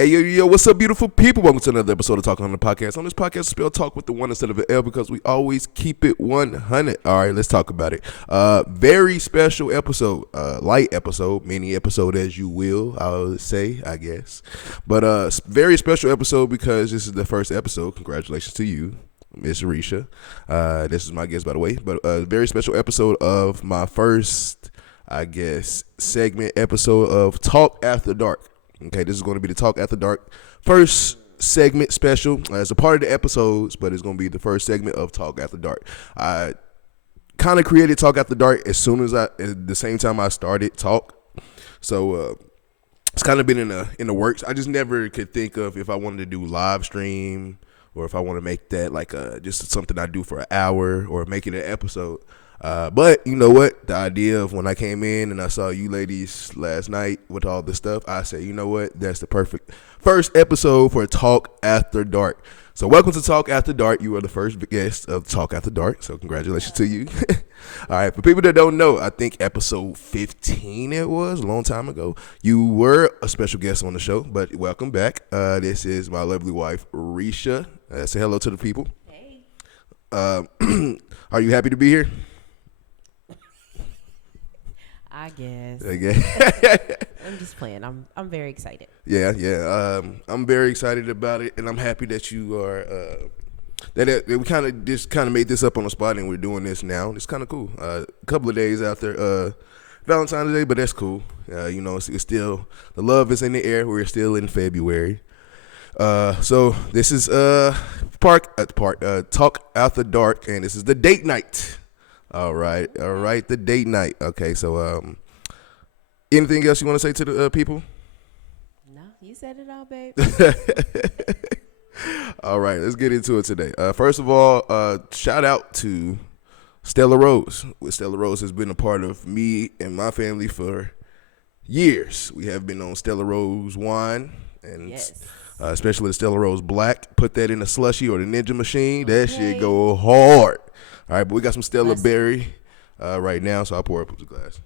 Hey, yo, what's up, beautiful people? Welcome to another episode of Talking on the Podcast. On this podcast, we spell talk with the one instead of an L because we always keep it 100. All right, let's talk about it. Very special episode, light episode, mini episode as you will, I would say, I guess. But very special episode because this is the first episode. Congratulations to you, Miss Resha. This is my guest, by the way. But a very special episode of my first, I guess, segment episode of Talk After Dark. Okay, this is going to be the Talk After Dark first segment special as a part of the episodes, but it's going to be the first segment of Talk After Dark. I kind of created Talk After Dark as soon as at the same time I started Talk, so it's kind of been in the works. I just never could think of if I wanted to do live stream or if I want to make that like just something I do for an hour or make it an episode. But you know what? The idea of when I came in and I saw you ladies last night with all this stuff, I said, you know what? That's the perfect first episode for Talk After Dark. So welcome to Talk After Dark. You are the first guest of Talk After Dark. So congratulations to you. All right. For people that don't know, I think episode 15 it was a long time ago. You were a special guest on the show, but welcome back. This is my lovely wife, Resha. Say hello to the people. Hey. Are you happy to be here? I guess. Okay. I'm just playing. I'm very excited. Yeah. I'm very excited about it, and I'm happy that you are. That we kind of made this up on the spot, and we're doing this now. It's kind of cool. A couple of days after Valentine's Day, but that's cool. It's still the love is in the air. We're still in February. So this is Talk After Dark, and this is the date night. All right, the date night. Okay, so anything else you want to say to the people? No, you said it all, babe. All right, let's get into it today. First of all, shout out to Stella Rose. Stella Rose has been a part of me and my family for years. We have been on Stella Rose wine, and yes. Especially the Stella Rose Black. Put that in a slushie or the Ninja Machine. That shit go hard. All right, but we got some Stella Berry right now, so I'll pour up the glass.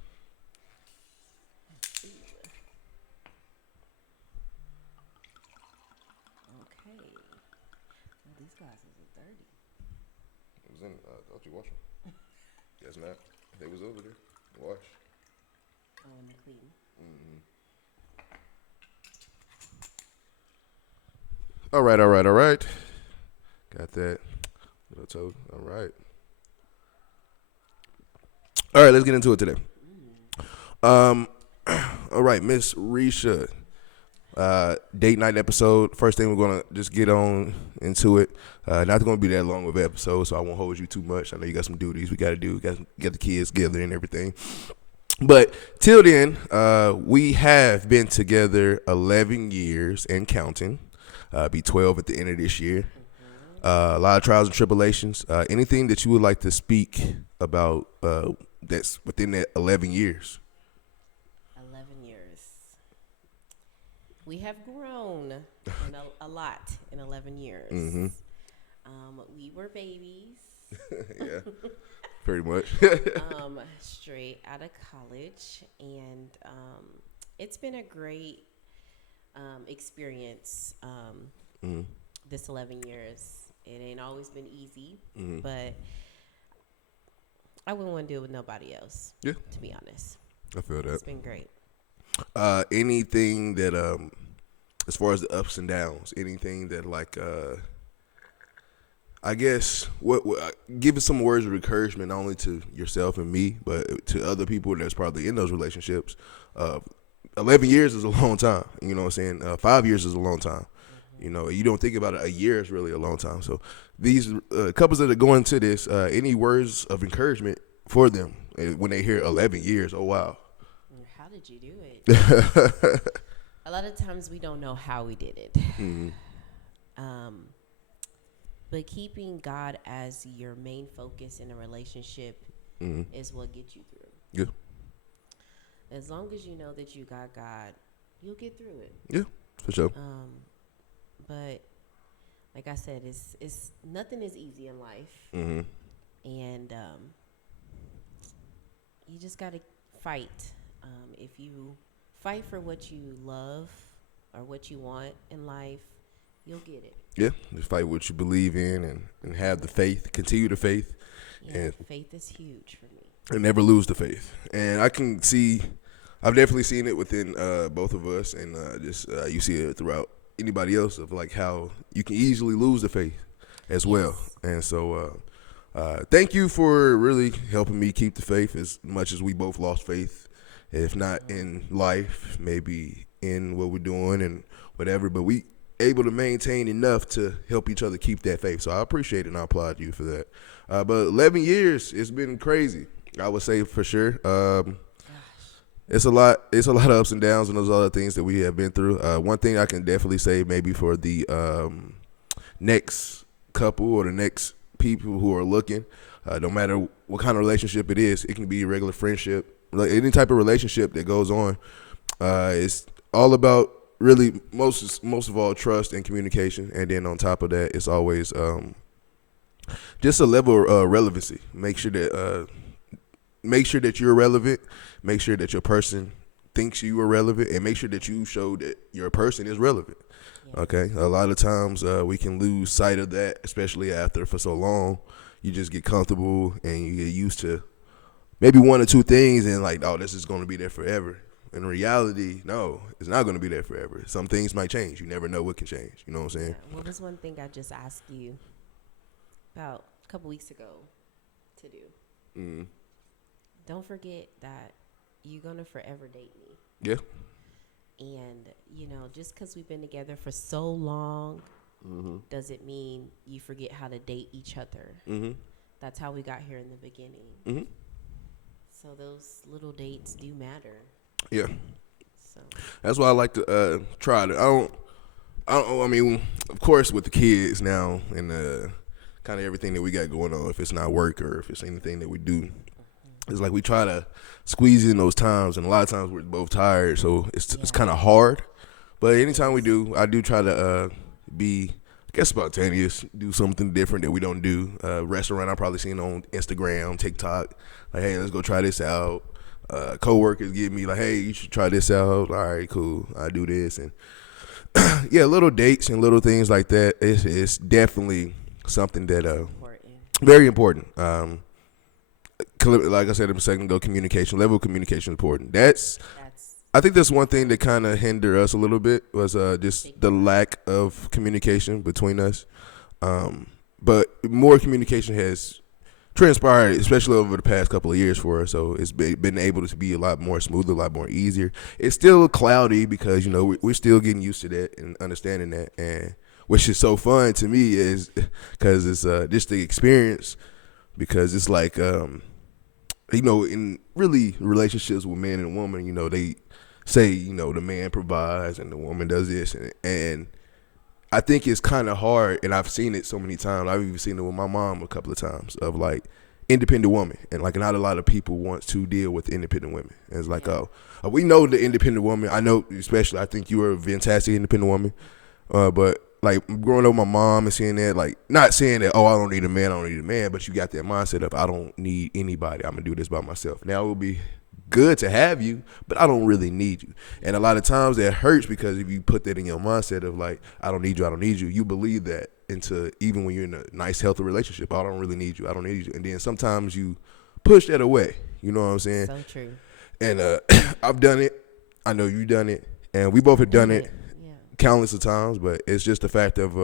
Okay. Well, these glasses are dirty. It was in. Thought you washed them. Guess not. They was over there. Wash. Oh, and they're clean. Mm-hmm. All right. Got that. Little toad. All right. All right, let's get into it today. All right, Miss Resha, date night episode. First thing we're gonna just get on into it. Not gonna be that long of an episode, so I won't hold you too much. I know you got some duties we gotta do. Get the kids together and everything. But till then, we have been together 11 years and counting. Be 12 at the end of this year. A lot of trials and tribulations. Anything that you would like to speak about that's within that 11 years? 11 years. We have grown in a lot in 11 years. Mm-hmm. We were babies. Yeah, pretty much. Straight out of college, and it's been a great experience. This 11 years. It ain't always been easy, but I wouldn't want to do it with nobody else. Yeah, to be honest, I feel that. it's been great. Anything that as far as the ups and downs, anything that like I guess what give us some words of encouragement not only to yourself and me, but to other people that's probably in those relationships. 11 years is a long time. You know what I'm saying? 5 years is a long time. You know, you don't think about it. A year is really a long time. So these couples that are going to this, any words of encouragement for them when they hear 11 years? Oh, wow. How did you do it? A lot of times we don't know how we did it. Mm-hmm. But keeping God as your main focus in a relationship is what gets you through. Yeah. As long as you know that you got God, you'll get through it. Yeah, for sure. But like I said, it's nothing is easy in life, and you just gotta fight. If you fight for what you love, or what you want in life, you'll get it. Yeah, just fight what you believe in and have the faith, continue the faith, Yeah, and faith is huge for me. never lose the faith. And I can see, I've definitely seen it within both of us, and just you see it throughout anybody else of like how you can easily lose the faith as well. Yes. And so, thank you for really helping me keep the faith as much as we both lost faith, if not in life, maybe in what we're doing and whatever. But we able to maintain enough to help each other keep that faith. So I appreciate it and I applaud you for that. But 11 years, it's been crazy. I would say for sure. It's a lot. It's a lot of ups and downs and those other things that we have been through. One thing I can definitely say, maybe for the next couple or the next people who are looking, no matter what kind of relationship it is, it can be a regular friendship, like any type of relationship that goes on. It's all about really most of all trust and communication, and then on top of that, it's always just a level of relevancy. Make sure that you're relevant. Make sure that your person thinks you are relevant, and make sure that you show that your person is relevant. Yeah. Okay, a lot of times we can lose sight of that, especially after for so long. You just get comfortable and you get used to maybe one or two things, and like, oh, this is going to be there forever. In reality, no, it's not going to be there forever. Some things might change. You never know what can change. You know what I'm saying? Yeah. What was one thing I just asked you about a couple weeks ago to do? Mm-hmm. Don't forget that you're going to forever date me. Yeah. And, just because we've been together for so long doesn't mean you forget how to date each other. Mm-hmm. That's how we got here in the beginning. Mm-hmm. So those little dates do matter. Yeah. So that's why I like to try to. I mean, of course, with the kids now and kind of everything that we got going on, if it's not work or if it's anything that we do, it's like we try to squeeze in those times, and a lot of times we're both tired, so it's kind of hard. But anytime we do, I do try to be, I guess, spontaneous, do something different that we don't do. Restaurant I've probably seen on Instagram, TikTok, like, hey, let's go try this out. Co-workers give me like, hey, you should try this out. All right, cool. I do this, and yeah, little dates and little things like that. It's definitely something that very important. Like I said a second ago, level of communication is important. I think that's one thing that kind of hindered us a little bit was just the lack of communication between us. But more communication has transpired, especially over the past couple of years for us. So it's been able to be a lot more smoother, a lot more easier. It's still cloudy because, we're still getting used to that and understanding that. And which is so fun to me is because it's just the experience, because it's like, in really relationships with man and woman, they say, the man provides and the woman does this. And I think it's kind of hard, and I've seen it so many times. I've even seen it with my mom a couple of times of like independent woman, and like not a lot of people want to deal with independent women. And it's like, we know the independent woman. I know, especially, I think you are a fantastic independent woman. But like growing up with my mom and seeing that, like not saying that, I don't need a man, but you got that mindset of I don't need anybody. I'm gonna do this by myself. Now it will be good to have you, but I don't really need you. And a lot of times that hurts, because if you put that in your mindset of like, I don't need you, you believe that into even when you're in a nice, healthy relationship. I don't really need you. I don't need you. And then sometimes you push that away. You know what I'm saying? So true. And I've done it. I know you've done it. And we both have done it countless of times, but it's just the fact of,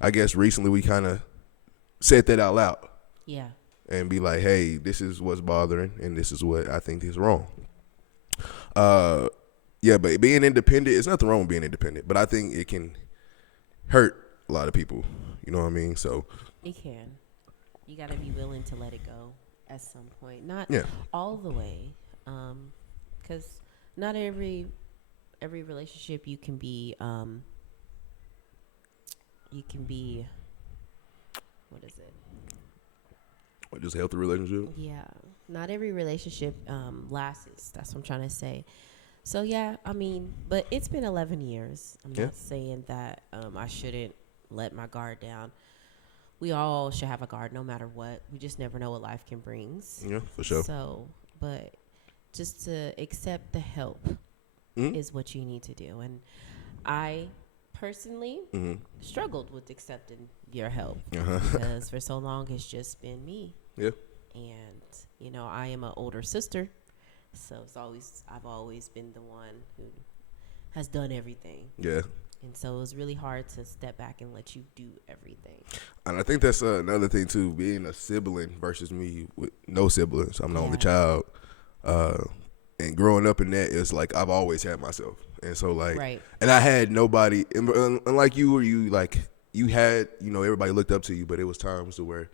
I guess recently we kind of said that out loud. Yeah. And be like, hey, this is what's bothering, and this is what I think is wrong. Yeah, but being independent, there's nothing wrong with being independent, but I think it can hurt a lot of people. You know what I mean? So it can. You got to be willing to let it go at some point. Not all the way, because not every relationship you can be, what is it? Just a healthy relationship? Yeah. Not every relationship lasts. That's what I'm trying to say. So, but it's been 11 years. I'm not saying that I shouldn't let my guard down. We all should have a guard no matter what. We just never know what life can bring. Yeah, for sure. So, but just to accept the help is what you need to do. And I personally struggled with accepting your help Uh-huh. because for so long it's just been me. Yeah. And I am an older sister, so I've always been the one who has done everything. Yeah. And so it was really hard to step back and let you do everything. And I think that's another thing too, being a sibling versus me with no siblings. I'm the only child. And growing up in that, it's like I've always had myself. And so like, Right. and I had nobody, unlike you, where you like, you had, everybody looked up to you, but it was times to where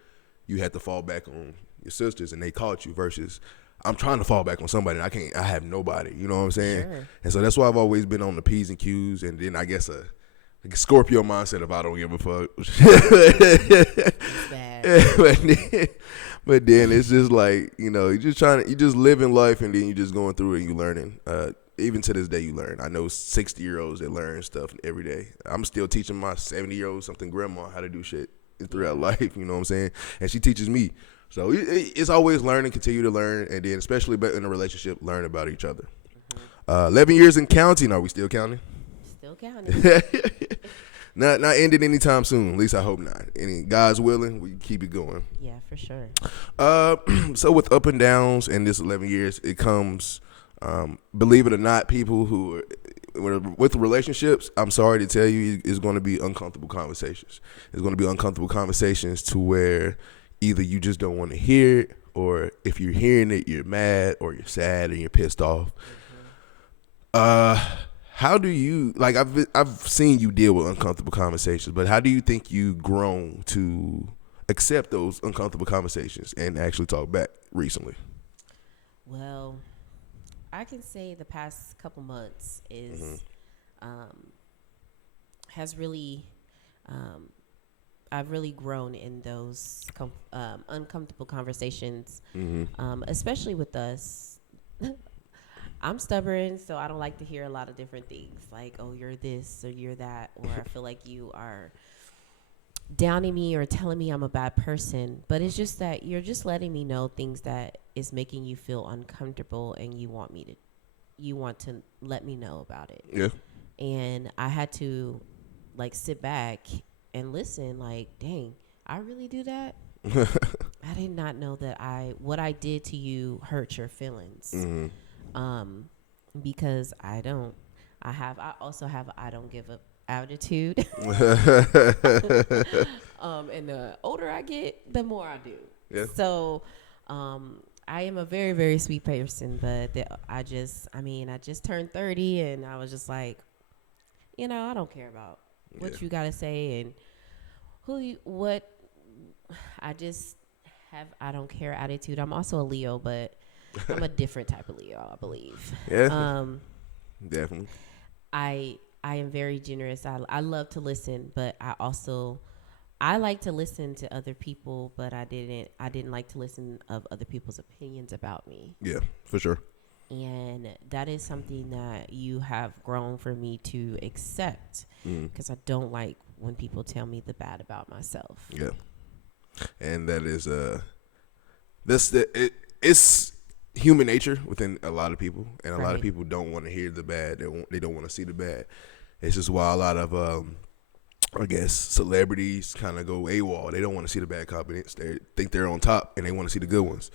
you had to fall back on your sisters and they caught you versus I'm trying to fall back on somebody and I have nobody, you know what I'm saying? Sure. And so that's why I've always been on the P's and Q's, and then I guess a Scorpio mindset of I don't give a fuck. It's bad. but then it's just like, you just living life, and then you just going through it and you learning. Even to this day, you learn. I know 60-year-olds that learn stuff every day. I'm still teaching my 70-year-old something grandma how to do shit throughout life, you know what I'm saying? And she teaches me. So it's always learning, continue to learn, and then especially in a relationship, learn about each other. 11 years in counting. Are we still counting? Still counting. Not ending anytime soon. At least I hope not. And God's willing, we keep it going. Yeah, for sure. So with up and downs in this 11 years, it comes, believe it or not, people who are with relationships, I'm sorry to tell you, it's going to be uncomfortable conversations. It's going to be uncomfortable conversations to where either you just don't want to hear it, or if you're hearing it, you're mad or you're sad and you're pissed off. How do you, like, I've seen you deal with uncomfortable conversations, but how do you think you've grown to accept those uncomfortable conversations and actually talk back recently? Well, I can say the past couple months has really, I've really grown in those uncomfortable conversations, especially with us. I'm stubborn, so I don't like to hear a lot of different things like, oh, you're this or you're that, or I feel like you are downing me or telling me I'm a bad person. But it's just that you're just letting me know things that is making you feel uncomfortable, and you want to let me know about it. Yeah. And I had to like sit back and listen, like, dang, I really do that? I did not know that what I did to you hurt your feelings. Because I also have a I don't give up attitude. And the older I get, the more I do. Yeah. So, I am a very, very sweet person, but I just turned 30, and I was just like, I don't care about what you gotta say and what. I just have I don't care attitude. I'm also a Leo, but I'm a different type of Leo, I believe. Yeah. Definitely. I am very generous. I love to listen, but I like to listen to other people, but I didn't like to listen of other people's opinions about me. Yeah, for sure. And that is something that you have grown for me to accept, because I don't like when people tell me the bad about myself. Yeah. And that is it's human nature within a lot of people, and a lot of people don't want to hear the bad. They don't want to see the bad. It's just why a lot of I guess celebrities kind of go AWOL. They don't want to see the bad comments. They think they're on top, and they want to see the good ones.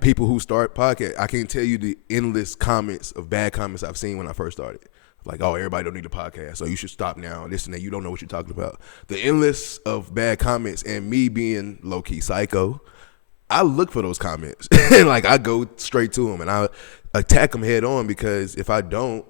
People who start podcasts, I can't tell you the endless comments of bad comments I've seen when I first started. Like, oh, everybody don't need a podcast, so you should stop now. This and that. You don't know what you're talking about. The endless of bad comments, and me being low-key psycho, I look for those comments. And, like, I go straight to them, and I attack them head on, because if I don't,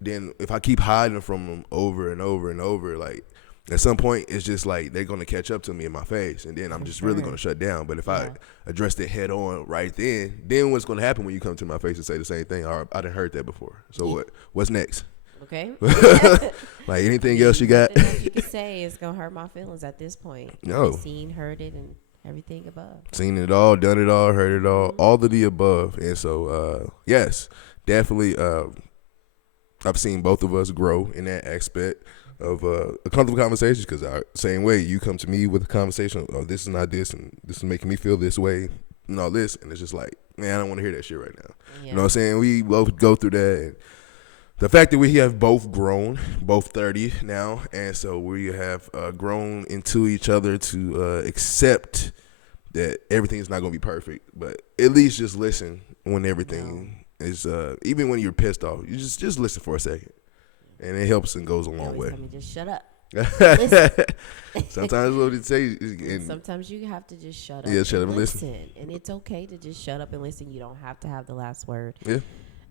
then if I keep hiding from them over and over and over, like, at some point, it's just like they're going to catch up to me in my face, and then I'm just really going to shut down. But if I address it head on right then what's going to happen when you come to my face and say the same thing? Or I done heard that before. So what's next? Okay. Like, anything else you got? Nothing else you can say is going to hurt my feelings at this point. No. Seen, heard it, and everything above. Seen it all, done it all, heard it all of the above. And so, yes, definitely, I've seen both of us grow in that aspect of comfortable conversations, because same way you come to me with a conversation, oh, this is not this, and this is making me feel this way, and all this, and it's just like, man, I don't want to hear that shit right now. Yeah. You know what I'm saying? We both go through that, the fact that we have both grown, both 30 now, and so we have grown into each other to accept that everything is not going to be perfect, but at least just listen when everything is, even when you're pissed off, you just listen for a second, and it helps and goes a long way. Tell me, just shut up. Sometimes what it say, and sometimes you have to just shut up. Yeah, shut up and listen. And it's okay to just shut up and listen. You don't have to have the last word. Yeah.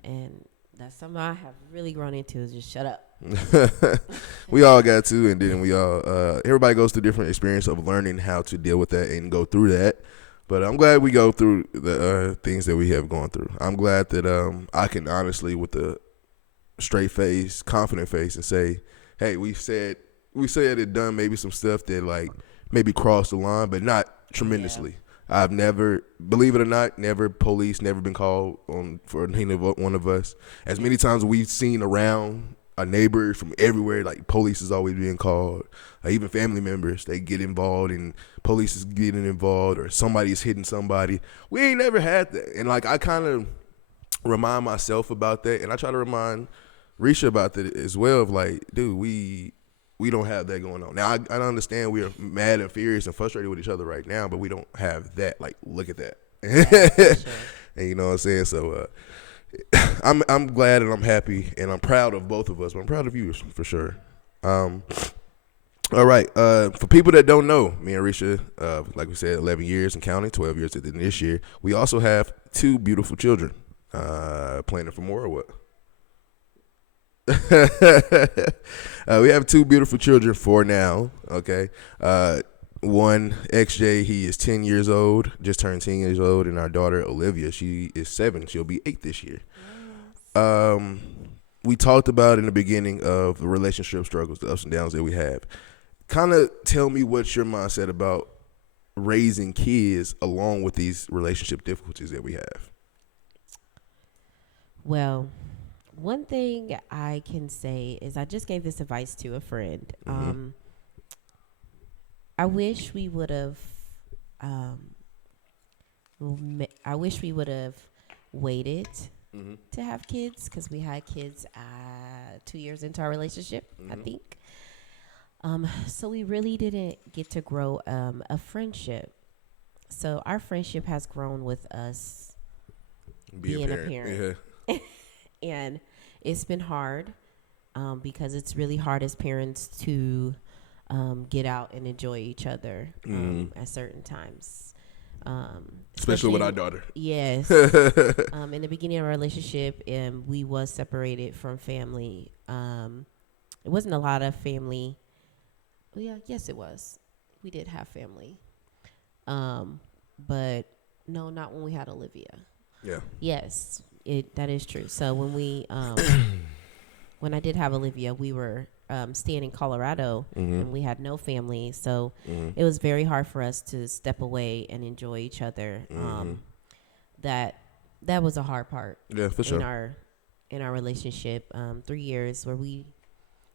And that's something I have really grown into, is just shut up. We all got to, and then we all, everybody goes through different experience of learning how to deal with that and go through that. But I'm glad we go through the things that we have gone through. I'm glad that I can honestly, with a straight face, confident face, and say, hey, we said and done maybe some stuff that like maybe crossed the line, but not tremendously. Yeah. I've never, believe it or not, never been called on for any of one of us. As many times we've seen around our neighbors from everywhere, like police is always being called. Even family members, they get involved and police is getting involved, or somebody is hitting somebody. We ain't never had that. And like I kind of remind myself about that, and I try to remind Resha about that as well, of like, dude, we don't have that going on. Now, I understand we are mad and furious and frustrated with each other right now, but we don't have that. Like, look at that. Yeah, sure. And you know what I'm saying? So I'm glad and I'm happy and I'm proud of both of us. But I'm proud of you for sure. All right. For people that don't know, me and Resha, like we said, 11 years and counting, 12 years at the end of this year. We also have 2 beautiful children. Planning for more or what? We have 2 beautiful children for now. Okay. One, XJ, he is 10 years old, just turned 10 years old, and our daughter Olivia, she is 7. She'll be 8 this year. Yes. We talked about in the beginning of the relationship struggles, the ups and downs that we have. Kind of tell me what's your mindset about raising kids along with these relationship difficulties that we have. Well, one thing I can say is I just gave this advice to a friend. Mm-hmm. I wish we would have. I wish we would have waited to have kids, because we had kids 2 years into our relationship, I think. So we really didn't get to grow a friendship. So our friendship has grown with us being a parent. Yeah. And it's been hard because it's really hard as parents to get out and enjoy each other at certain times. Especially with our daughter. Yes. In the beginning of our relationship, we was separated from family. It wasn't a lot of family. Well, yeah, yes, it was. We did have family. But no, not when we had Olivia. Yeah. Yes. That is true. So when we, when I did have Olivia, we were staying in Colorado, and we had no family. So it was very hard for us to step away and enjoy each other. That was a hard part. Yeah, for sure. In our relationship, 3 years where we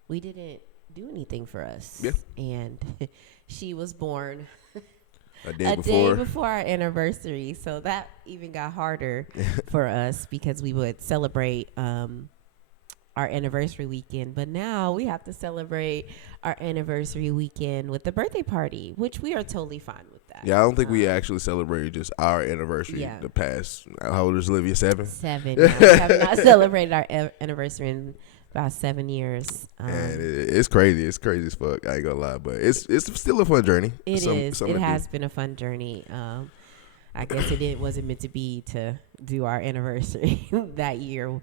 didn't do anything for us. Yeah. And she was born a day before our anniversary. So that even got harder for us, because we would celebrate our anniversary weekend. But now we have to celebrate our anniversary weekend with the birthday party, which we are totally fine with that. Yeah, I don't think we actually celebrated just our anniversary. Yeah. The past, how old is Olivia? 7? 7. Yeah. We have not celebrated our anniversary in about 7 years. And it's crazy. It's crazy as fuck. I ain't gonna lie, but it's still a fun journey. It is. It has been a fun journey. I guess it wasn't meant to be to do our anniversary that year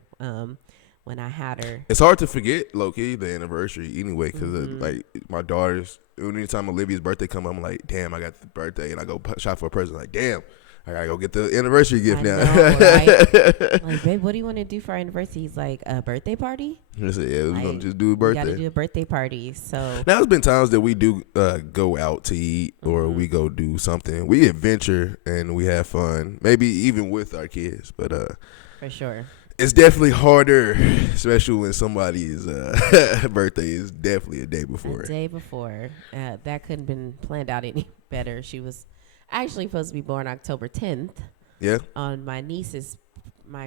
when I had her. It's hard to forget, low-key, the anniversary anyway, because like my daughters, anytime Olivia's birthday come up, I'm like, damn, I got the birthday, and I go shop for a present. Like, damn, I gotta go get the anniversary gift now. Right? Like, babe, what do you want to do for our anniversary? He's like, a birthday party? I said, yeah, we're gonna just do a birthday. We gotta do a birthday party. So now there's been times that we do go out to eat, or we go do something. We adventure and we have fun, maybe even with our kids. But for sure, it's definitely harder, especially when somebody's birthday is definitely a day before. A day before. That couldn't have been planned out any better. She was actually supposed to be born October 10th. Yeah. On my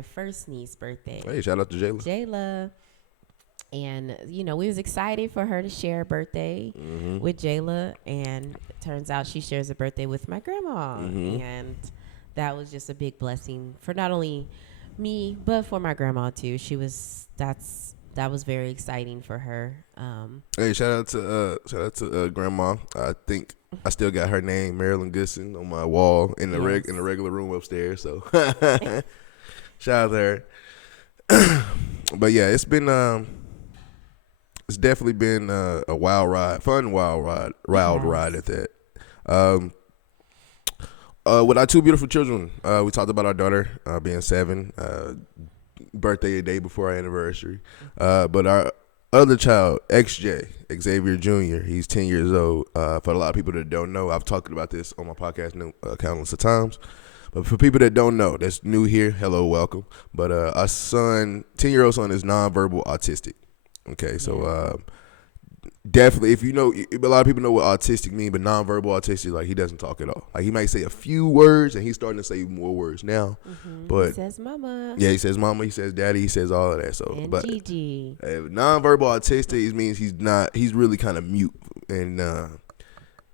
first niece's birthday. Hey, shout out to Jayla. Jayla. And we was excited for her to share a birthday with Jayla, and it turns out she shares a birthday with my grandma, and that was just a big blessing for not only me but for my grandma too. That was very exciting for her. Hey, shout out to grandma. I think I still got her name, Marilyn Goodson, on my wall in the in the regular room upstairs. So shout out to her. But yeah, it's definitely been a wild ride, wild ride at that. With our two beautiful children, we talked about our daughter being 7, birthday a day before our anniversary. But our other child, XJ, Xavier Jr., he's 10 years old. For a lot of people that don't know, I've talked about this on my podcast countless of times. But for people that don't know, that's new here, hello, welcome. But our son, 10-year-old son, is nonverbal autistic. Okay, so definitely, if you know, a lot of people know what autistic means, but nonverbal autistic, like, he doesn't talk at all. Like, he might say a few words, and he's starting to say more words now. But he says mama. Yeah, he says mama, he says daddy, he says all of that. So, And but Gigi. Nonverbal autistic means he's really kind of mute, and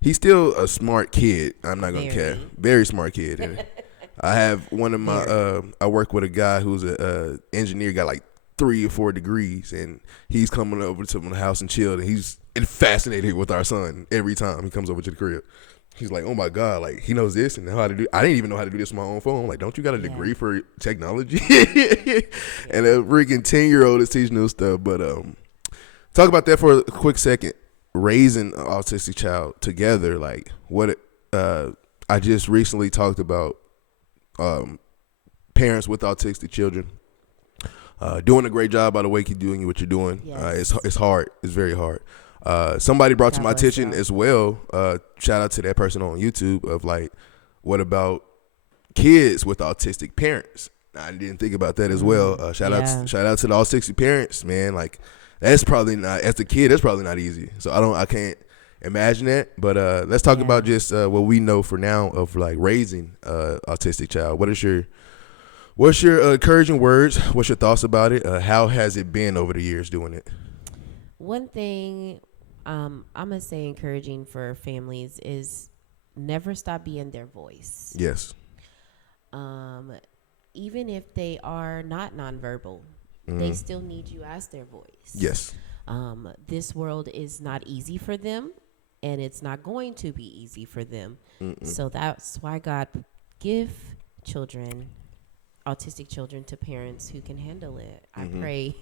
he's still a smart kid. I'm not gonna care, very smart kid. And I have one of my I work with a guy who's a engineer, got like 3 or 4 degrees, and he's coming over to my house and chilled, and he's fascinated with our son every time he comes over to the crib. He's like, oh my God, like, he knows this and how to do. I didn't even know how to do this on my own phone. I'm like, don't you got a degree for technology? And a freaking 10-year-old is teaching new stuff. But talk about that for a quick second. Raising an autistic child together, like what I just recently talked about parents with autistic children. Doing a great job, by the way, keep doing what you're doing. Yes. It's hard. It's very hard. Somebody brought to my attention as well. Shout out to that person on YouTube of like, what about kids with autistic parents? I didn't think about that as well. Shout out to the autistic parents, man. Like, that's probably not, as a kid, that's probably not easy. So I can't imagine that. But let's talk about just what we know for now of like raising autistic child. What's your encouraging words? What's your thoughts about it? How has it been over the years doing it? One thing I'm going to say encouraging for families is never stop being their voice. Yes. Even if they are not nonverbal, they still need you as their voice. Yes. This world is not easy for them, and it's not going to be easy for them. So that's why God give autistic children to parents who can handle it. I pray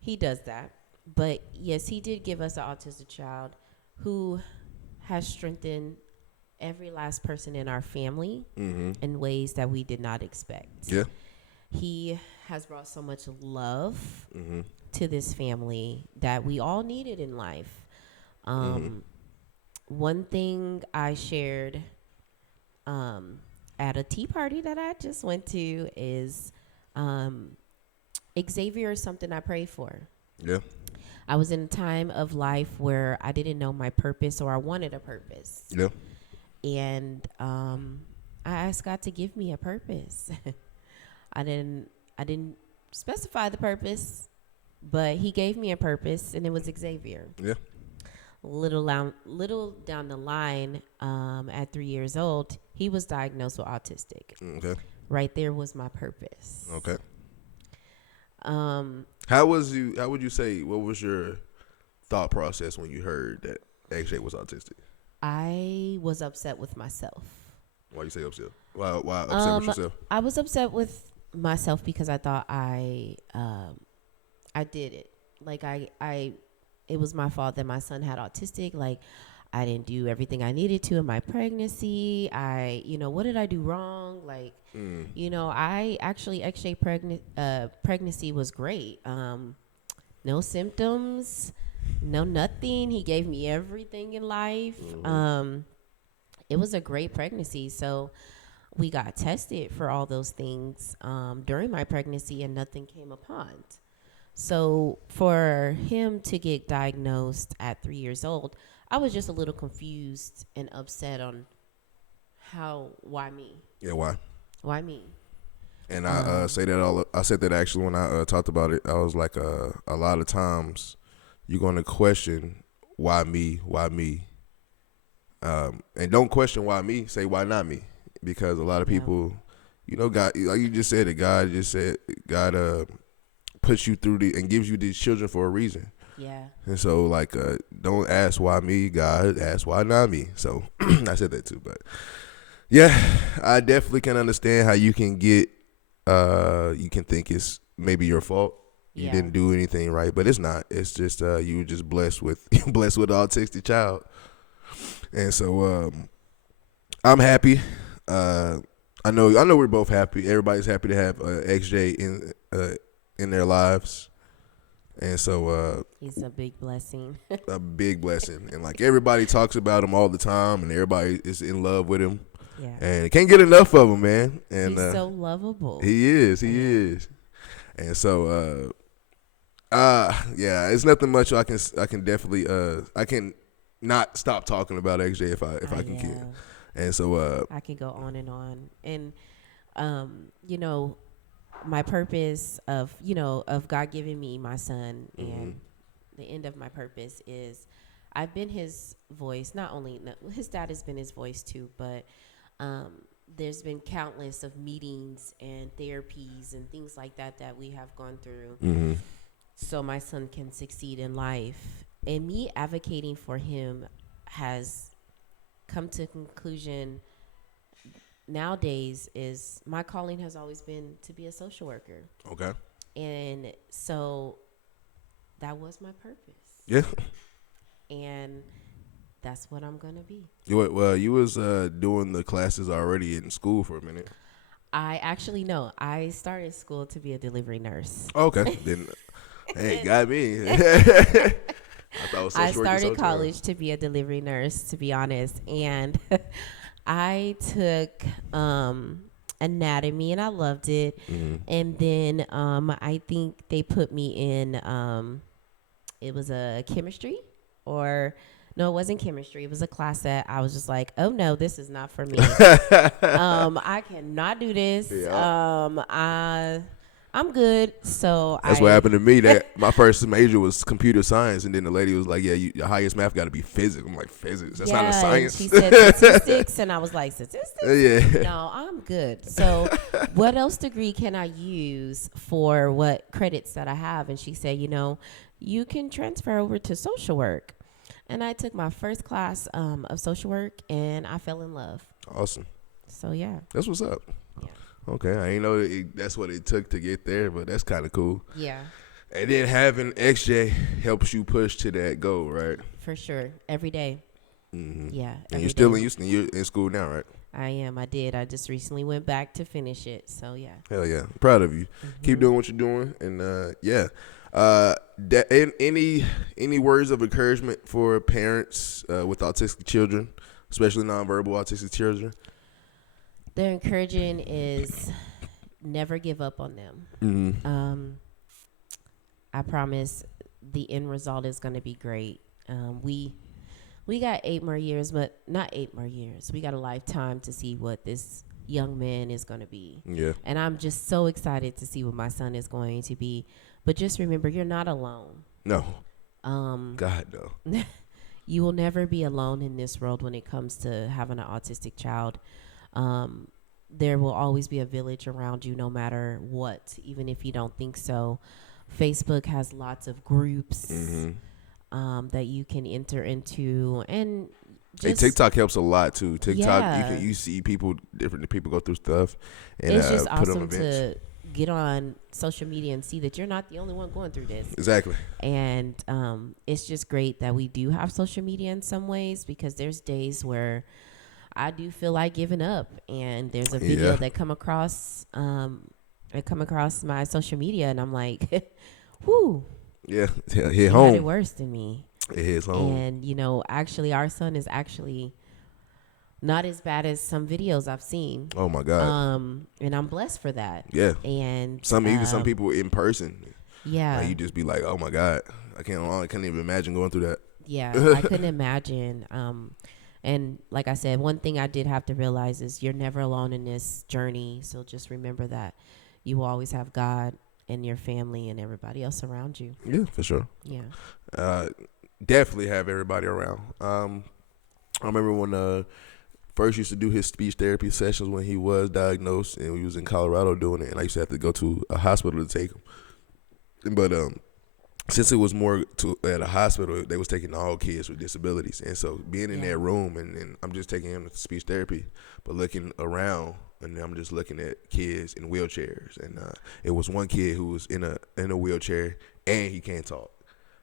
he does that. But yes, he did give us an autistic child who has strengthened every last person in our family in ways that we did not expect. Yeah. He has brought so much love to this family that we all needed in life. One thing I shared at a tea party that I just went to is Xavier is something I pray for. Yeah. I was in a time of life where I didn't know my purpose, or I wanted a purpose. Yeah. And I asked God to give me a purpose. I didn't specify the purpose, but he gave me a purpose, and it was Xavier. Yeah. Little down the line, at 3 years old, he was diagnosed with autistic. Okay. Right there was my purpose. Okay. How would you say, what was your thought process when you heard that XJ was autistic? I was upset with myself. Why you say upset? Why upset with yourself? I was upset with myself because I thought I did it. Like it was my fault that my son had autistic. Like, I didn't do everything I needed to in my pregnancy. What did I do wrong? Like, I actually XJ pregnancy was great. No symptoms, no nothing. He gave me everything in life. It was a great pregnancy. So we got tested for all those things during my pregnancy, and nothing came upon. So for him to get diagnosed at 3 years old, I was just a little confused and upset on why me? Yeah, why? Why me? And I I said that actually when I talked about it. I was like, a lot of times you're going to question why me, and don't question why me. Say why not me, because a lot of Yeah. people, God, like you just said, God puts you through and gives you these children for a reason. Yeah. And so, like, don't ask why me, God. Ask why not me. So I said that too, but yeah, I definitely can understand how you can you can think it's maybe your fault. You Yeah. didn't do anything right, but it's not. It's just you were just blessed with blessed with an autistic child, and so I'm happy. I know we're both happy. Everybody's happy to have XJ in their lives, and so He's a big blessing. a big blessing. And like everybody talks about him all the time, and everybody is in love with him, Yeah. and can't get enough of him, man. And He's so lovable. he is, and so yeah, it's nothing much. I can definitely I can not stop talking about XJ if I can Yeah. get. And so I can go on. And you know, my purpose of God giving me my son, and the end of my purpose is I've been his voice. Not only his dad has been his voice too, but there's been countless of meetings and therapies and things like that we have gone through, so my son can succeed in life. And me advocating for him has come to a conclusion nowadays is my calling has always been to be a social worker. okay, And so that was my purpose. yeah. And that's what I'm going to be. You was doing the classes already in school for a minute. I actually know. I started school to be a delivery nurse. Okay, then hey, got me. I thought it was I social work and started social college to be a delivery nurse, to be honest. And I took anatomy and I loved it. And then I think they put me in, it was a chemistry or no, it wasn't chemistry. It was a class that I was just like, oh no, this is not for me. I cannot do this. Yeah. I'm good. So That's what happened to me. That my first major was computer science, and then the lady was like, "Yeah, your highest math got to be physics." I'm like, "Physics? That's not a science." And she said statistics, and I was like, statistics? Yeah. No, I'm good. So, what else degree can I use for what credits that I have? And she said, you can transfer over to social work. And I took my first class of social work, and I fell in love. Awesome. So yeah, That's what's up. yeah, Okay, I didn't know that's what it took to get there, but that's kind of cool. yeah, And then having XJ helps you push to that goal, right? for sure. Every day. Yeah. And every you're in school now, right? I am. I did. I just recently went back to finish it. So yeah. Hell yeah, proud of you. Keep doing what you're doing, and yeah. Any words of encouragement for parents with autistic children, especially nonverbal autistic children? Their encouraging is never give up on them. I promise the end result is going to be great. We got 8 more years, but not 8 more years. We got a lifetime to see what this young man is going to be. Yeah. And I'm just so excited to see what my son is going to be. But just remember, you're not alone. No. God, no. You will never be alone in this world when it comes to having an autistic child. There will always be a village around you no matter what, even if you don't think so. Facebook has lots of groups that you can enter into, and just, TikTok helps a lot too. TikTok, Yeah. you see different people go through stuff, and it's just put on awesome events. to get on social media and see that you're not the only one going through this. Exactly. And it's just great that we do have social media in some ways, because there's days where I do feel like giving up, and there's a video that come across my social media, and I'm like, whoo. Yeah, hit She home. had it worse than me. It hits home. And, actually, our son is actually not as bad as some videos I've seen. Oh, my God. And I'm blessed for that. Yeah. And Even some people in person. Yeah. Like, you just be like, oh, my God. I can't even imagine going through that. Yeah, I couldn't imagine. And like I said, one thing I did have to realize is you're never alone in this journey. So just remember that. you will always have God and your family and everybody else around you. Yeah, for sure. Yeah. Uh, Definitely have everybody around. I remember when first used to do his speech therapy sessions when he was diagnosed, and we was in Colorado doing it, and I used to have to go to a hospital to take him. But since it was more to at a hospital, they was taking all kids with disabilities, and so being in that room, and I'm just taking him to speech therapy, but looking around, and I'm just looking at kids in wheelchairs, and it was one kid who was in a wheelchair and he can't talk.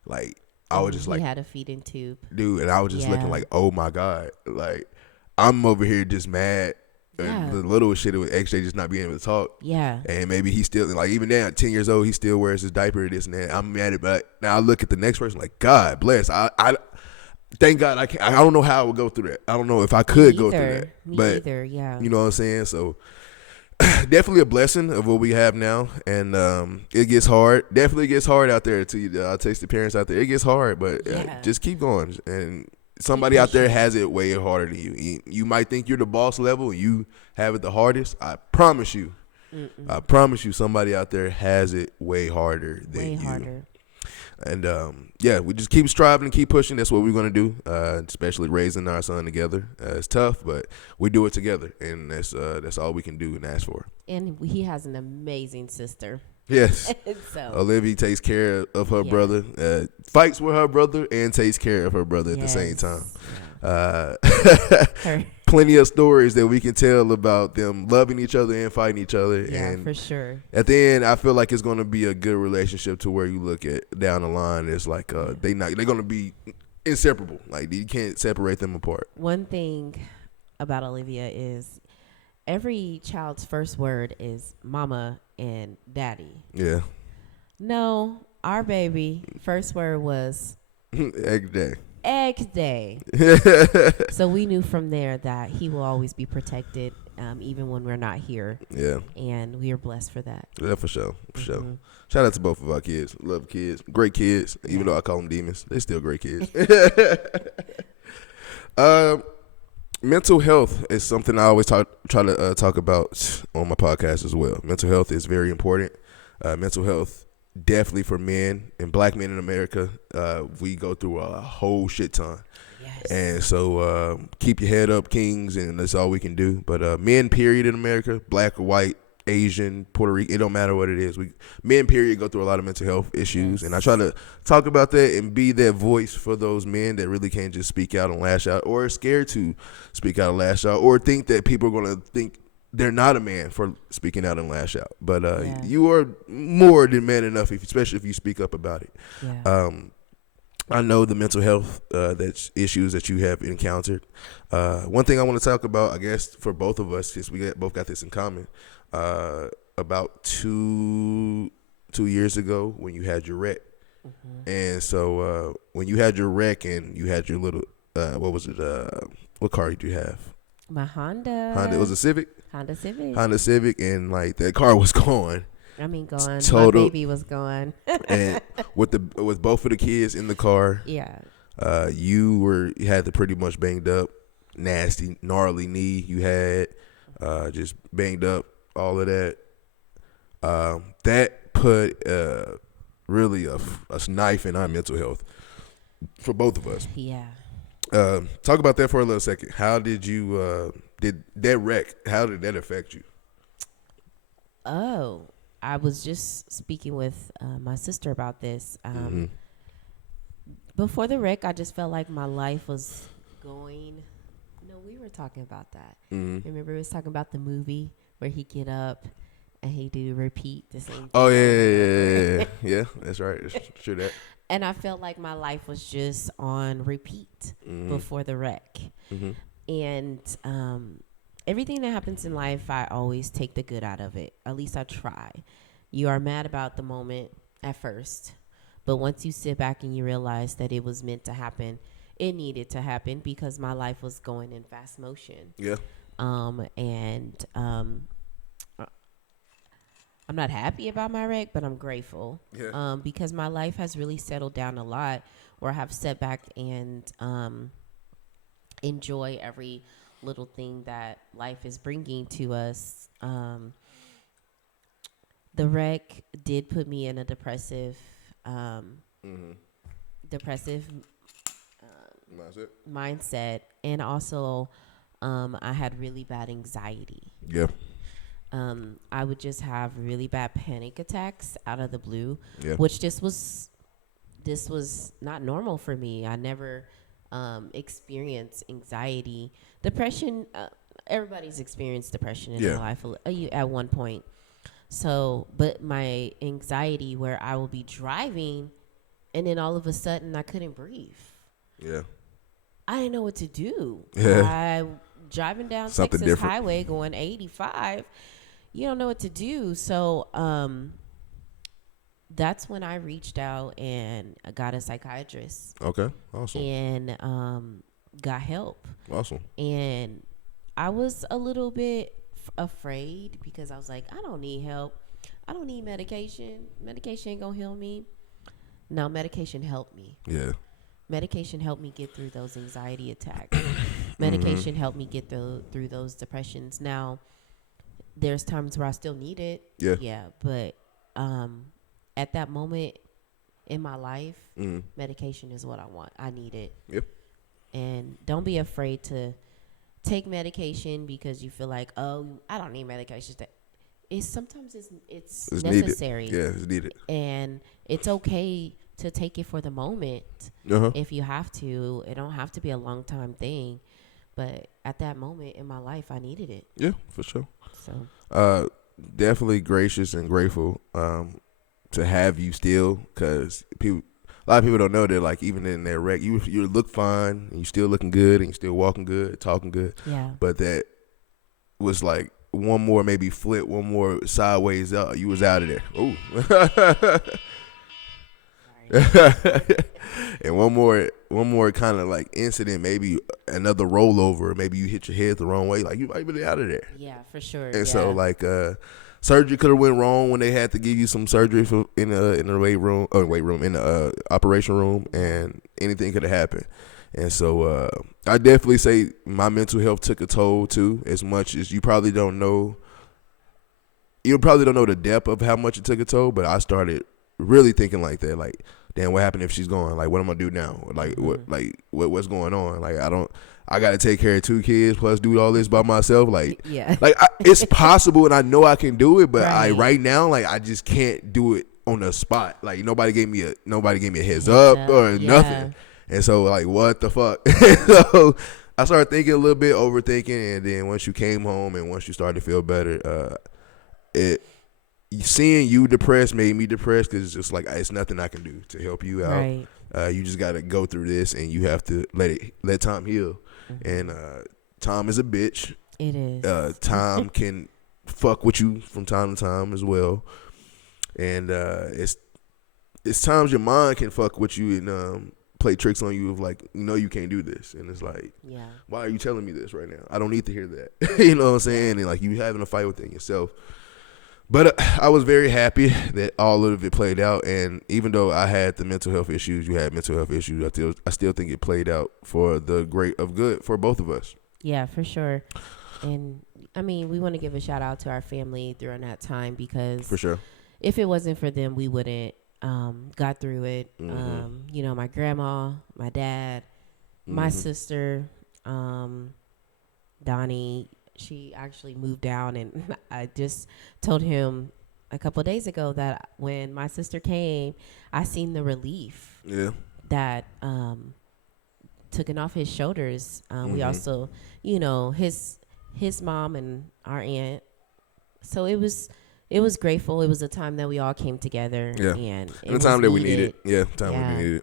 Like I was just He like, had a feeding tube. dude, and I was just looking Yeah. like, oh my god, like I'm over here just mad. And Yeah. the little shit with XJ just not being able to talk. Yeah. And maybe he still, like, even now, 10 years old, he still wears his diaper, this and that. I'm mad at it, but now I look at the next person like, God bless. I thank God I don't know how I would go through that. I don't know if I could go through that. Me But, either, yeah. you know what I'm saying? So, definitely a blessing of what we have now. And it gets hard. Definitely gets hard out there to you. I'll taste the parents out there. It gets hard, but just keep going. And somebody out there has it way harder than you. You might think you're the boss level and you have it the hardest. I promise you. I promise you somebody out there has it way harder than you. Way harder. And we just keep striving and keep pushing. That's what we're going to do, especially raising our son together. It's tough, but we do it together, and that's all we can do and ask for. And he has an amazing sister. Yes. So Olivia takes care of her brother, fights with her brother, and takes care of her brother at the same time. Plenty of stories that we can tell about them loving each other and fighting each other. Yeah, and for sure. At the end, I feel like it's going to be a good relationship to where you look at down the line. It's like they're going to be inseparable. Like you can't separate them apart. One thing about Olivia is every child's first word is mama and daddy. Yeah. No, our baby first word was egg day. Egg day. So we knew from there that he will always be protected, even when we're not here. Yeah. And we are blessed for that. Yeah, for sure. For sure. Shout out to both of our kids. Love kids. Great kids. Even though I call them demons, they're still great kids. Mental health is something I always try to talk about on my podcast as well. Mental health is very important. Mental health definitely for men and black men in America. We go through a whole shit ton. Yes. And so keep your head up, kings, and that's all we can do. But men, period, in America, black or white, Asian, Puerto Rican, it don't matter what it is. Men, period, go through a lot of mental health issues. Yes. And I try to talk about that and be that voice for those men that really can't just speak out and lash out, or are scared to speak out and lash out, or think that people are going to think they're not a man for speaking out and lash out. But you are more than man enough, especially if you speak up about it. Yeah. I know the mental health that's issues that you have encountered. One thing I want to talk about, I guess, for both of us, since we both got this in common, about two years ago when you had your wreck. Mm-hmm. And so when you had your wreck and you had your little, what was it? What car did you have? My Honda. It was a Civic? Honda Civic. Honda Civic, and like that car was gone. I mean, gone. My baby was gone. And with both of the kids in the car, yeah, you had the pretty much banged up, nasty, gnarly knee. You had just banged up, all of that. That put really a knife in our mental health for both of us. Yeah. Talk about that for a little second. How did you did that wreck? How did that affect you? Oh. I was just speaking with my sister about this. Before the wreck, I just felt like my life was going. No, we were talking about that. Mm-hmm. Remember, we was talking about the movie where he get up and he do repeat the same thing. Oh, yeah. Yeah, that's right. It's true that. And I felt like my life was just on repeat before the wreck. Mm-hmm. And everything that happens in life, I always take the good out of it. At least I try. You are mad about the moment at first, but once you sit back and you realize that it was meant to happen, it needed to happen because my life was going in fast motion. Yeah. And I'm not happy about my wreck, but I'm grateful. Yeah. Because my life has really settled down a lot, where I have sat back and enjoy every little thing that life is bringing to us. the wreck did put me in a um, Mm-hmm. depressive Mindset. mindset, and also I had really bad anxiety. Yeah. I would just have really bad panic attacks out of the blue, Yeah. which this was not normal for me. I never experienced anxiety, depression. Everybody's experienced depression in their Yeah. life at one point. So, but my anxiety, where I will be driving, and then all of a sudden I couldn't breathe. Yeah. I didn't know what to do. Yeah. I driving down Something Texas different. Highway going 85. You don't know what to do. So, that's when I reached out and I got a psychiatrist Okay. Awesome. and got help. Awesome. And I was a little bit afraid because I was like, I don't need help. I don't need medication. Medication ain't gonna heal me. No, medication helped me. Yeah. Medication helped me get through those anxiety attacks. Medication helped me get through those depressions. Now, there's times where I still need it. Yeah. Yeah, but at that moment in my life, medication is what I want. I need it. Yep. And don't be afraid to take medication because you feel like, oh, I don't need medication. Sometimes it's necessary. Needed. Yeah, it's needed. And it's okay to take it for the moment if you have to. It don't have to be a long time thing. But at that moment in my life, I needed it. Yeah, for sure. So definitely gracious and grateful to have you still, because a lot of people don't know that, like, even in their wreck, you look fine, and you still looking good, and you still walking good, talking good. yeah, But that was like one more maybe flip, one more sideways out, you was out of there. Oh. And one more kind of like incident, maybe another rollover, maybe you hit your head the wrong way, like you might be out of there. yeah, for sure. And so like surgery could have went wrong when they had to give you some surgery in the in the operation room, and anything could have happened. And so I definitely say my mental health took a toll too, as much as you probably don't know. You probably don't know the depth of how much it took a toll, but I started really thinking like that, like, damn, what happened if she's gone? Like, what am I gonna do now? Like, what's going on? Like, I got to take care of 2 kids plus do all this by myself. Like, yeah, like it's possible, and I know I can do it, but right now, like, I just can't do it on the spot. Like, nobody gave me a heads up or nothing. And so, like, what the fuck? So I started thinking a little bit, overthinking, and then once you came home and once you started to feel better, seeing you depressed made me depressed, because it's just like, it's nothing I can do to help you out. right. You just got to go through this, and you have to let time heal. And time is a bitch. It is. Time can fuck with you from time to time as well. And it's times your mind can fuck with you and play tricks on you of like, you can't do this. And it's like, Yeah. why are you telling me this right now? I don't need to hear that. You know what I'm saying? And like, you having a fight within yourself. But I was very happy that all of it played out. And even though I had the mental health issues, you had mental health issues, I still think it played out for the great of good for both of us. Yeah, for sure. And I mean, we want to give a shout out to our family during that time, because For sure. if it wasn't for them, we wouldn't got through it. My grandma, my dad, my sister, Donnie, she actually moved down, and I just told him a couple of days ago that when my sister came, I seen the relief that taken off his shoulders. We also, his mom and our aunt. So it was grateful. It was a time that we all came together. Yeah. And the time that we needed. Yeah, time we needed.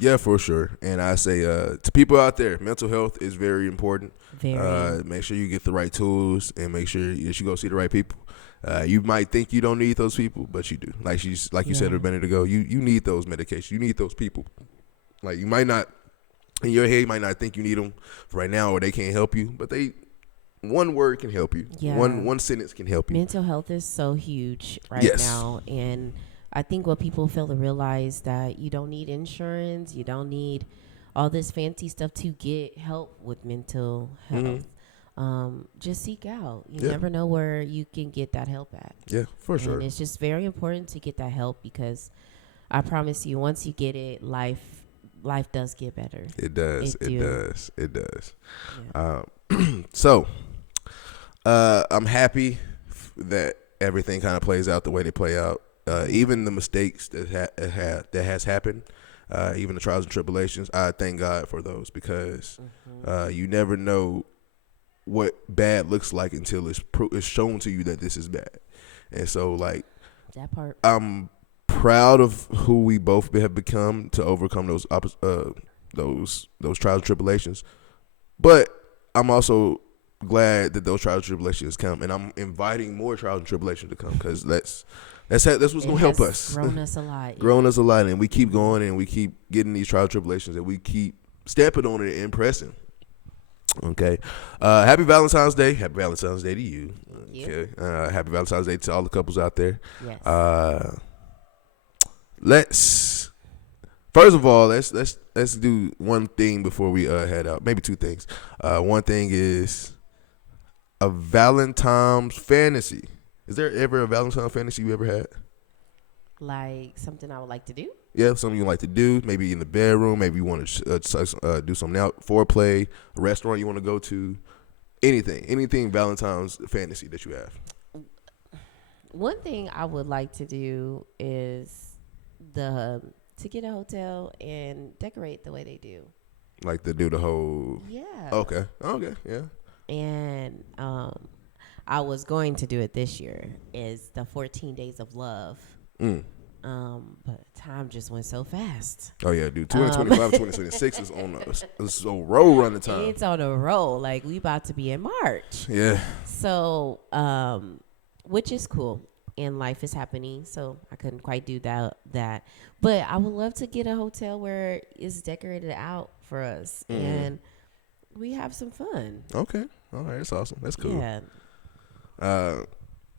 Yeah, for sure. And I say to people out there, mental health is very important. Very. Make sure you get the right tools, and make sure that you go see the right people. You might think you don't need those people, but you do. Like you said a minute ago, you need those medications. You need those people. Like, you might not, in your head, you might not think you need them right now, or they can't help you, but one word can help you. Yeah. One sentence can help you. Mental health is so huge now, and I think what people fail to realize that you don't need insurance, you don't need all this fancy stuff to get help with mental health. just seek out. You Yeah. never know where you can get that help at. Yeah, for sure. And it's just very important to get that help because I promise you, once you get it, life does get better. It does. It do. does. It does. Yeah. So, I'm happy that everything kind of plays out the way they play out. Even the mistakes that has happened, even the trials and tribulations, I thank God for those because you never know what bad looks like until it's shown to you that this is bad. And so, like, That part. I'm proud of who we both have become to overcome those trials and tribulations. But I'm also glad that those trials and tribulations come, and I'm inviting more trials and tribulations to come because that's what's gonna help us. Grown us a lot. Grown us a lot, and we keep going, and we keep getting these trials and tribulations, and we keep stepping on it and pressing. Okay. Happy Valentine's Day. Happy Valentine's Day to you. Okay. Happy Valentine's Day to all the couples out there. Yes. First of all, let's do one thing before we head out. Maybe two things. One thing is a Valentine's fantasy. Is there ever a Valentine's fantasy you ever had? Like something I would like to do? Yeah, something you like to do. Maybe in the bedroom. Maybe you want to do something out, foreplay, a restaurant you want to go to. Anything Valentine's fantasy that you have. One thing I would like to do is to get a hotel and decorate the way they do. Like to do the whole. Yeah. Okay. Yeah. And I was going to do it this year. Is the 14 Days of Love. But time just went so fast. Oh yeah, dude. 2025, 2026 is on a roll running time. It's on a roll. Like we about to be in March. Yeah. So, which is cool, and life is happening. So I couldn't quite do that. But I would love to get a hotel where it's decorated out for us, and we have some fun. Okay. All right. That's awesome. That's cool. Yeah. Yeah,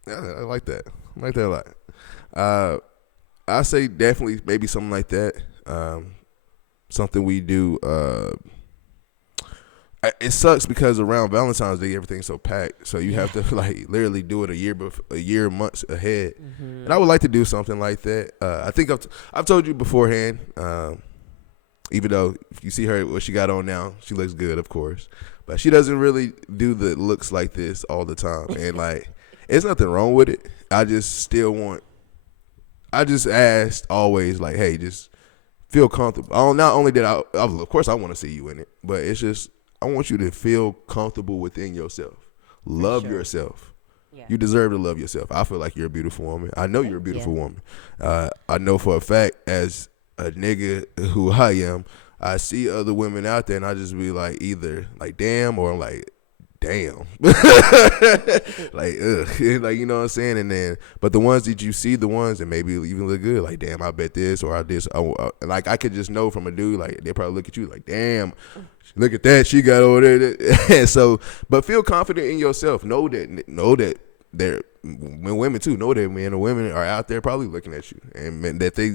I like that. I like that a lot. I say definitely maybe something like that. Something we do. It sucks because around Valentine's Day everything's so packed, so you have to like literally do it a year months ahead. And I would like to do something like that. I think I've told you beforehand. Even though if you see her what she got on now, she looks good, of course, but she doesn't really do the looks like this all the time. And like, it's nothing wrong with it. I just asked always like, hey, just feel comfortable. Not only did of course I want to see you in it, but it's just I want you to feel comfortable within yourself. Love yourself. Yeah. You deserve to love yourself. I feel like you're a beautiful woman. I know you're a beautiful woman. I know for a fact as a nigga who I am, I see other women out there and I just be like either like damn or like damn. Like ugh. Like, you know what I'm saying? And then but the ones that you see, the ones that maybe even look good, like damn, I bet this or I this like I could just know from a dude, like they probably look at you like damn, look at that, she got over there. So but feel confident in yourself. Know that they're women too, know that men or women are out there probably looking at you and that they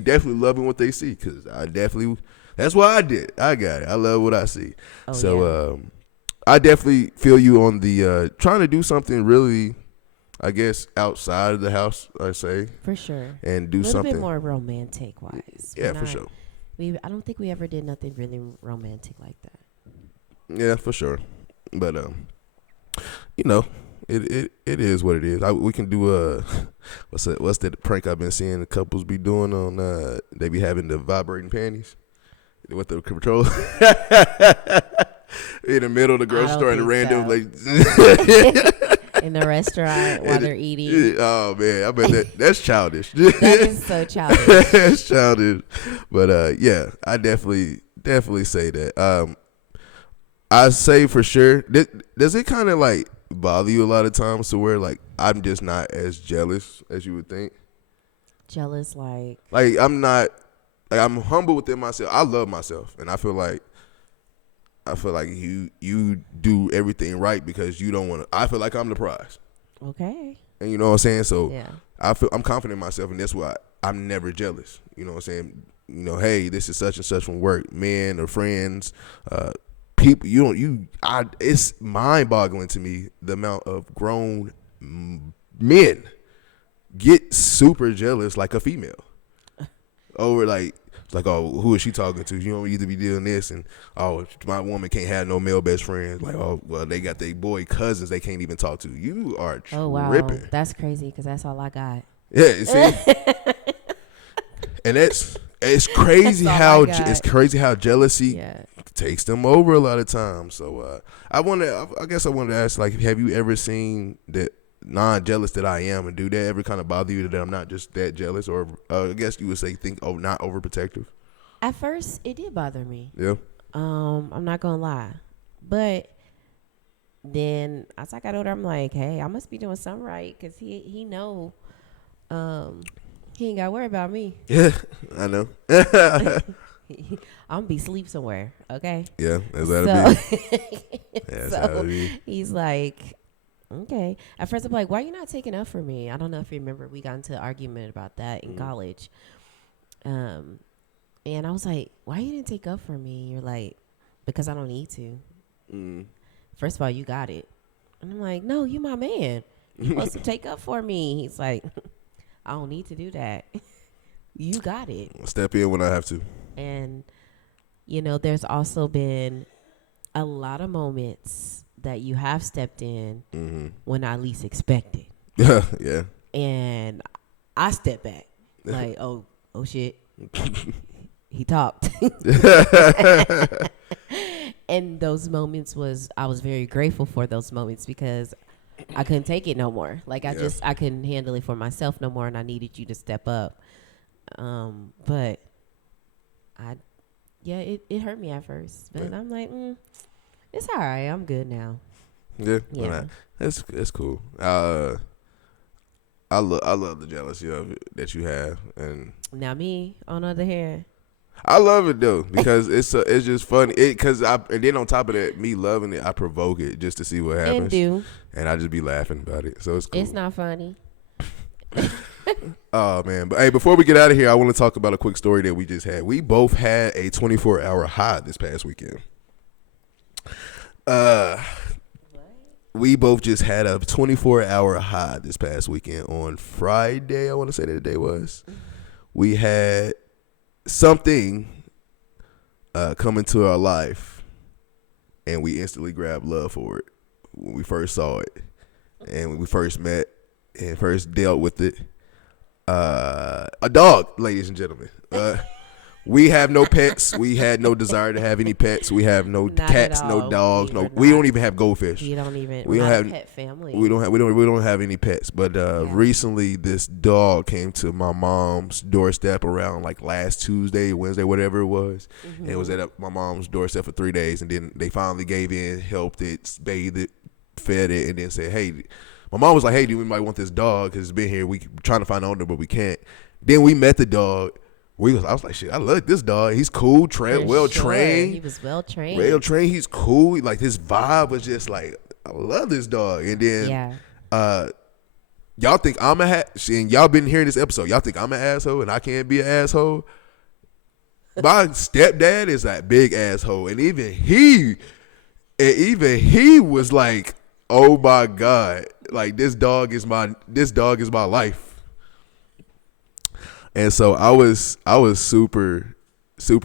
definitely loving what they see, because that's what I did. I got it. I love what I see. I definitely feel you on the trying to do something really, I guess, outside of the house, I say. For sure. And do something. A little bit more romantic wise. Yeah, for sure. I don't think we ever did nothing really romantic like that. Yeah, for sure. But, you know, it is what it is. We can do what's that prank I've been seeing the couples be doing on they be having the vibrating panties with the controller in the middle of the grocery store and random like in the restaurant while they're eating. Oh man, I bet that's childish. That is so childish. It's childish. But yeah, I definitely say that. I say for sure. Does it kind of like bother you a lot of times to where like I'm just not as jealous as you would think? Jealous like I'm not, like I'm humble within myself. I love myself, and I feel like you do everything right because you don't want to. I feel like I'm the prize. Okay. And you know what I'm saying? So yeah. I'm confident in myself, and that's why I'm never jealous. You know what I'm saying? You know, hey, this is such and such from work, men or friends, people, it's mind boggling to me the amount of grown men get super jealous like a female over like. It's like, oh, who is she talking to? You don't need to be doing this, and oh, my woman can't have no male best friends. Like, oh, well, they got their boy cousins they can't even talk to. You are tripping. Oh wow, that's crazy because that's all I got. Yeah, you see, and it's crazy how jealousy takes them over a lot of times. So I guess I wanted to ask, like, have you ever seen that non-jealous that I am, and do that ever kind of bother you that I'm not just that jealous, or I guess you would say not overprotective? At first, it did bother me. Yeah. I'm not gonna lie, but then as I got older, I'm like, hey, I must be doing something right because he know, he ain't got to worry about me. Yeah, I know. I'm gonna be asleep somewhere. Okay. Yeah, that's how it be. So he's like, okay. At first, I'm like, why are you not taking up for me? I don't know if you remember, we got into an argument about that in college. And I was like, why you didn't take up for me? You're like, because I don't need to. First of all, you got it. And I'm like, no, you my man. You're supposed to take up for me. He's like, I don't need to do that. You got it. Step in when I have to. And, there's also been a lot of moments that you have stepped in when I least expected. Yeah. And I stepped back. Like, oh shit. He talked. And those moments I was very grateful for those moments because I couldn't take it no more. Like I couldn't handle it for myself no more, and I needed you to step up. But it hurt me at first, but I'm like, it's all right. I'm good now. Yeah. That's cool. I love the jealousy of it that you have, and now me on the other hand, I love it though because it's just funny. And then on top of that, me loving it, I provoke it just to see what happens, and I just be laughing about it. So it's cool. It's not funny. Oh man, but hey, before we get out of here, I want to talk about a quick story that we just had. We both had a 24-hour high this past weekend. We both just had a 24-hour high this past weekend. On Friday, I want to say that the day was. We had something come into our life, and we instantly grabbed love for it when we first saw it, and when we first met and first dealt with it. A dog, ladies and gentlemen. We have no pets. We had no desire to have any pets. We have no cats, no dogs, we don't even have goldfish. We don't have a pet family. We don't have any pets. But recently this dog came to my mom's doorstep around like last Tuesday, Wednesday, whatever it was. And it was at my mom's doorstep for 3 days, and then they finally gave in, helped it, bathed it, fed it, and then said, hey, my mom was like, hey, do we might want this dog because it's been here. We trying to find an owner, but we can't. Then we met the dog. I was like, shit, I love this dog. He's cool, well trained. He was well trained. Well trained. He's cool. Like his vibe was just like, I love this dog. And then, y'all think I'm and y'all been hearing this episode. Y'all think I'm an asshole and I can't be an asshole. My stepdad is that big asshole, and even he was like, oh my God, like this dog is my life. And so I was super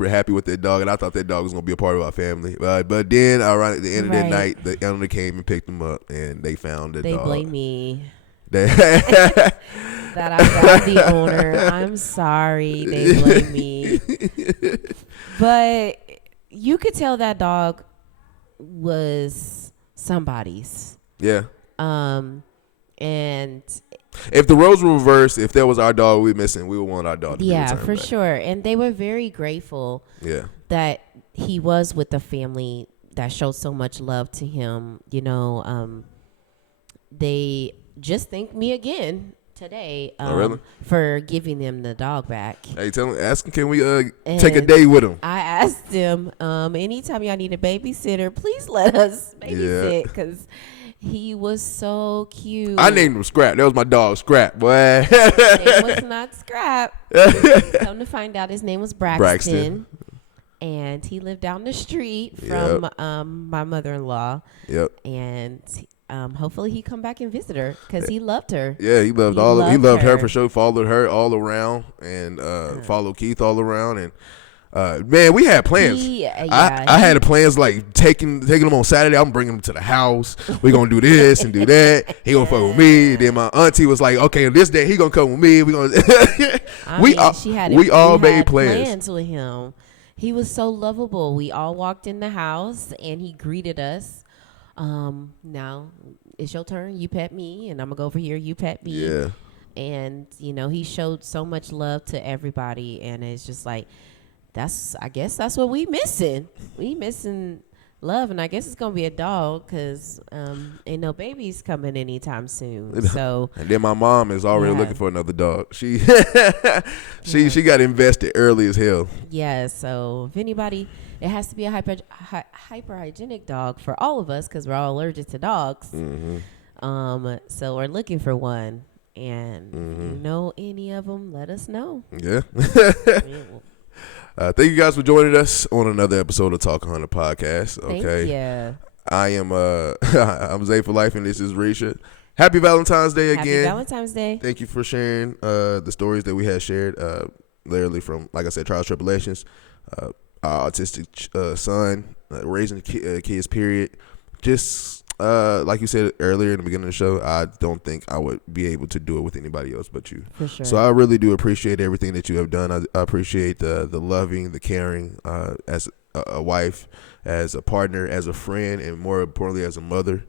happy with that dog, and I thought that dog was gonna be a part of our family. But then, around at the end of that night, the owner came and picked him up, and they found the dog. They blame me that I found the owner. I'm sorry. They blame me. But you could tell that dog was somebody's. Yeah. And if the roles were reversed, if that was our dog we missing, we would want our dog to be returned for back. sure. And they were very grateful that he was with the family that showed so much love to him. They just thanked me again today for giving them the dog back. Hey, ask him, can we take a day with him? I asked him, anytime y'all need a babysitter, please let us babysit, because he was so cute. I named him Scrap. That was my dog, Scrap, boy. His name was not Scrap. Come to find out, his name was Braxton. and he lived down the street from my mother-in-law. Yep. And hopefully he come back and visit her because he loved her. Yeah, he loved he loved her for sure. Followed her all around and followed Keith all around and. Man, we had plans. I had plans like taking them on Saturday. I'm bringing them to the house. We gonna do this and do that. He gonna fuck with me. Then my auntie was like, "Okay, this day he gonna come with me. We gonna." we all made plans with him. He was so lovable. We all walked in the house and he greeted us. Now it's your turn. You pet me, and I'm gonna go over here. You pet me. Yeah. And he showed so much love to everybody, and it's just like. I guess that's what we missing. We missing love, and I guess it's gonna be a dog because ain't no babies coming anytime soon. So and then my mom is already looking for another dog. She she got invested early as hell. Yeah. So if anybody, it has to be a hyperhygienic dog for all of us because we're all allergic to dogs. Mm-hmm. So we're looking for one, and if you know any of them, let us know. Yeah. Thank you guys for joining us on another episode of Ta1k After Dark podcast. Okay. Thank you. I am I'm Zay for Life, and this is Resha. Happy Valentine's Day again. Happy Valentine's Day. Thank you for sharing the stories that we had shared, literally from, like I said, trials, tribulations, our autistic son, raising kids, period. Just like you said earlier in the beginning of the show, I don't think I would be able to do it with anybody else but you. For sure. So I really do appreciate everything that you have done. I appreciate the loving, the caring, as a wife, as a partner, as a friend, and more importantly, as a mother.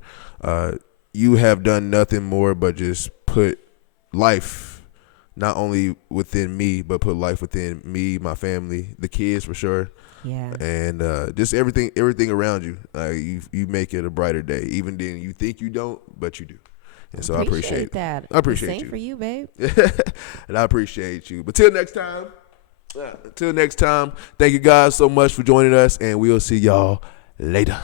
You have done nothing more but just put life not only within me, but put life within me, my family, the kids for sure. Yeah. And just everything around you. You make it a brighter day. Even then you think you don't, but you do. And so I appreciate that. I appreciate Same you. for you, babe. And I appreciate you. But till next time, thank you guys so much for joining us, and we'll see y'all later.